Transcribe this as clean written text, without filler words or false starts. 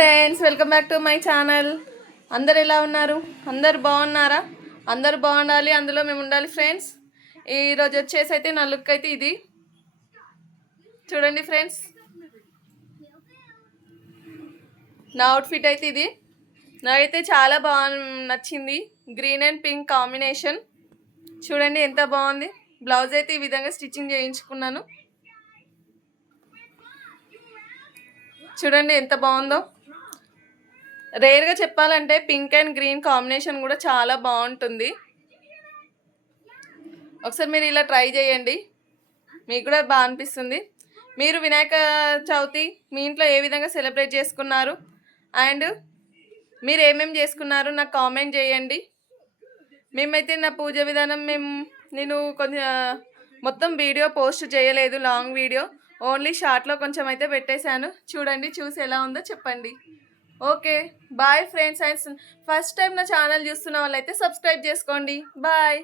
Friends, welcome back to my channel. అందరు ఎలా ఉన్నారు? అందరు బాగున్నారా? అందరు బాగుండాలి, అందులో మేము ఉండాలి ఫ్రెండ్స్. ఈరోజు వచ్చేసి అయితే నా లుక్ అయితే ఇది చూడండి ఫ్రెండ్స్. నా అవుట్ఫిట్ అయితే ఇది నాకైతే చాలా బాగా నచ్చింది. గ్రీన్ అండ్ పింక్ కాంబినేషన్ చూడండి ఎంత బాగుంది. బ్లౌజ్ అయితే ఈ విధంగా స్టిచ్చింగ్ చేయించుకున్నాను. చూడండి ఎంత బాగుందో. రేర్గా చెప్పాలంటే పింక్ అండ్ గ్రీన్ కాంబినేషన్ కూడా చాలా బాగుంటుంది. ఒకసారి మీరు ఇలా ట్రై చేయండి, మీకు కూడా బాగా అనిపిస్తుంది. మీరు వినాయక చవితి మీ ఇంట్లో ఏ విధంగా సెలబ్రేట్ చేసుకున్నారు అండ్ మీరు ఏమేమి చేసుకున్నారు నాకు కామెంట్ చేయండి. మేమైతే నా పూజ విధానం నేను కొంచెం మొత్తం వీడియో పోస్ట్ చేయలేదు, లాంగ్ వీడియో ఓన్లీ షార్ట్లో కొంచెం అయితే పెట్టేశాను. చూడండి, చూసి ఎలా ఉందో చెప్పండి. Okay bye friends. And first time నా ఛానల్ చూస్తున్న వాళ్ళైతే సబ్స్క్రైబ్ చేసుకోండి. బాయ్.